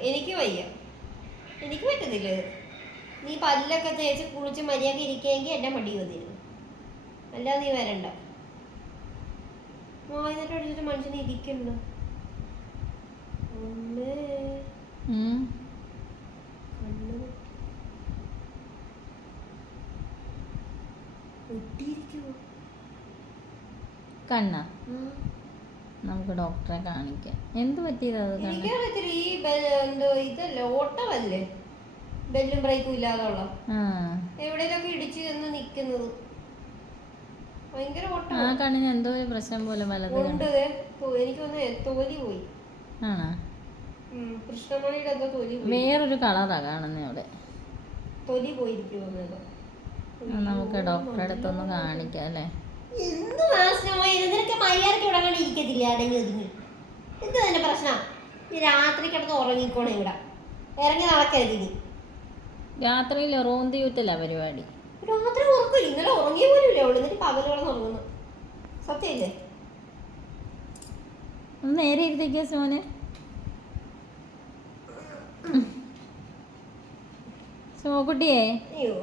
എനിക്ക് വയ്യ. എനിക്ക് പറ്റുന്നില്ല. ഇത്. നീ പല്ലൊക്കെ തേച്ച് കുളിച്ച് മര്യാദ ഇരിക്കുകയെങ്കിൽ എന്റെ മടി വന്നിരുന്നു. അല്ലാതെ നീ വരണ്ട. വായനട്ട് അടിച്ചിട്ട് മനുഷ്യനെ ഇരിക്കണ്ട? പൊട്ടിയിരിക്കുവോ. കണ്ണാ? നമുക്ക് ഡോക്ടറെ കാണിക്കാം. എന്ത് പറ്റിയതാ അത് എനിക്കറിയത്തില്ല ഈ എന്തോ ഇതല്ലേ ഓട്ടമല്ലേ? ബെല്ലും ബ്രേക്കും ഇല്ലാതുള്ള എവിടെയൊക്കെ ഇടിച്ചു ചെന്ന് നിക്കുന്നത്. ഭയങ്കര ആ കണ്ണിന് എന്തോ ഒരു പ്രശ്നം പോലെ വലത് എനിക്ക് തോന്നുന്നു തോലി പോയി. ആണോ? കൃഷ്ണമണിയുടെ എന്തോ തൊലി വേറൊരു കളറാ കാണുന്നത് അവിടെ തൊലി പോയിരിക്കുമെന്നോ ആ, നമുക്ക് ഡോക്ടറെ അടുത്തൊന്ന് കാണിക്കാം അല്ലേ? എന്ത് നാശനമായി നിനക്ക് മര്യാദയ്ക്ക് ഇവിടെ കണ്ട് ഇരിക്കത്തില്ല അടങ്ങി ഒതുങ്ങി എന്ത് തന്നെ പ്രശ്നം? നീ രാത്രി കിടന്ന് ഉറങ്ങിക്കോണേ ഇവിടെ. ഇറങ്ങി നടക്കരുത് ഇനി. രാത്രിയിൽ റോന്തിയൂറ്റല്ല പരിപാടി. രാത്രി ഉറക്കില്ല ഇന്നലെ ഉറങ്ങിയ പോലും ഇല്ല എന്നിട്ട് പകൽ കിടന്ന് ഉറങ്ങുന്നു. സത്യല്ലേ ഒന്ന് നേരെ ഇരുത്തേക്കാ സോനെ. സോക്കുട്ടിയേ അയ്യോ.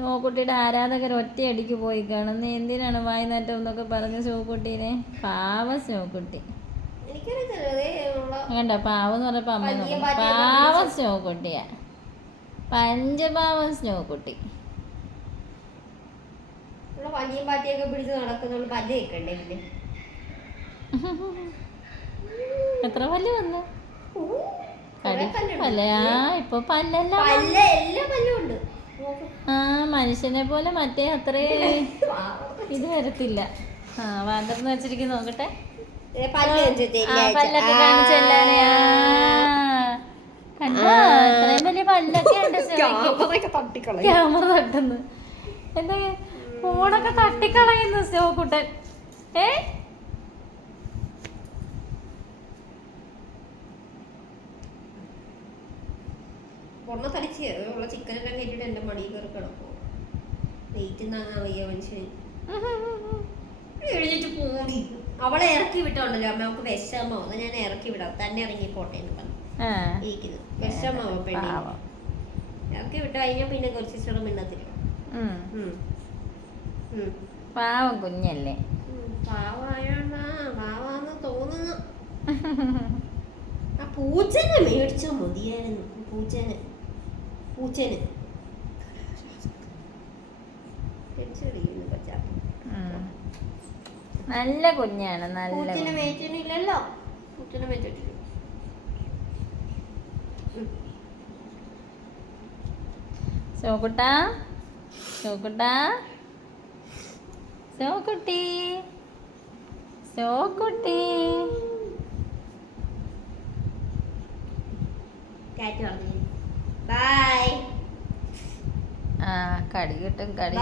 സോക്കുട്ടിയുടെ ആരാധകർ ഒറ്റയടിക്ക് പോയി കാണും നീ എന്തിനാണ് വായനാറ്റം എന്നൊക്കെ പറഞ്ഞ ശിവക്കുട്ടീനെ പാവ ശിവക്കുട്ടി വേണ്ട പാവ എന്ന് പറഞ്ഞപ്പോൾ അമ്മ പാറ്റിയെ പാവം സ്നോക്കുട്ടിയാ പഞ്ചപാവം സ്നോക്കുട്ടി ഉള്ള പല്ലിയും പാറ്റിയൊക്കെ പിടിച്ച് നടക്കുന്നോണ്ട് പല്ല് കേൾക്കണ്ടേ പിന്നെ എത്ര പല്ല് വന്നു? പല്ലാ ഇപ്പൊ പല്ലല്ല പല്ല എല്ലാ പല്ലും ഉണ്ട്. നോക്ക്. ആ മനുഷ്യനെ പോലെ മറ്റേ അത്രേ ഇത് വരത്തില്ല. ആ വാന്തർന്ന് വെച്ചിരിക്കുന്നു നോക്കട്ടെ. പല്ല് കാണിച്ച് ആ, തെരിയാഴ്ച. പല്ലൊക്കെ കാണിച്ചല്ലാനെ കണ്ടോ? ഇത്രയും വലിയ പല്ലൊക്കെ ഉണ്ട്. ക്യാമറ തട്ടുന്നു. എന്താ ഫോണൊക്കെ തട്ടിക്കളയുന്നു ശിവക്കുട്ടൻ ഏ? പൊണ്ണ തടിച്ച് ഉള്ള ചിക്കനെല്ലാം കയറ്റിട്ട് എന്റെ മടിയിൽ കയറി കിടക്കും വെയിറ്റ് താങ്ങാൻ വയ്യ മനുഷ്യന്. എഴുന്നേറ്റ് പോടി. അവളെ ഇറക്കി വിട്ടോണ്ടല്ലോ അമ്മ നമുക്ക് വിഷമോ? അത് ഞാൻ ഇറക്കി വിടാം. തന്നെ ഇറങ്ങി പോട്ടെ എന്ന് പറഞ്ഞു ഇരിക്കുന്നു. വിഷമോ പെണ്ണി. ഇറക്കി വിട്ട് കഴിഞ്ഞാൽ പിന്നെ കുറച്ച് ഇഷ്ടം മിണ്ടത്തില്ല. പാവം കുഞ്ഞല്ലേ. പാവായാണ് പാവാന്ന് തോന്നുന്നു. ആ പൂച്ചനെ മേടിച്ചോ മതിയായിരുന്നു. പൂച്ചനെ. പൂച്ചന്. പച്ചാപ്പി. നല്ല കുഞ്ഞാണ് നല്ല പൂച്ചനെ പൂച്ചനെ മേടിച്ചിട്ടില്ല ശോക്കുട്ടാ ശോക്കുട്ടാ സോകുട്ടി ശോക്കുട്ടി കാറ്റ് പറഞ്ഞു ബൈ ആ കടി കിട്ടും കടി.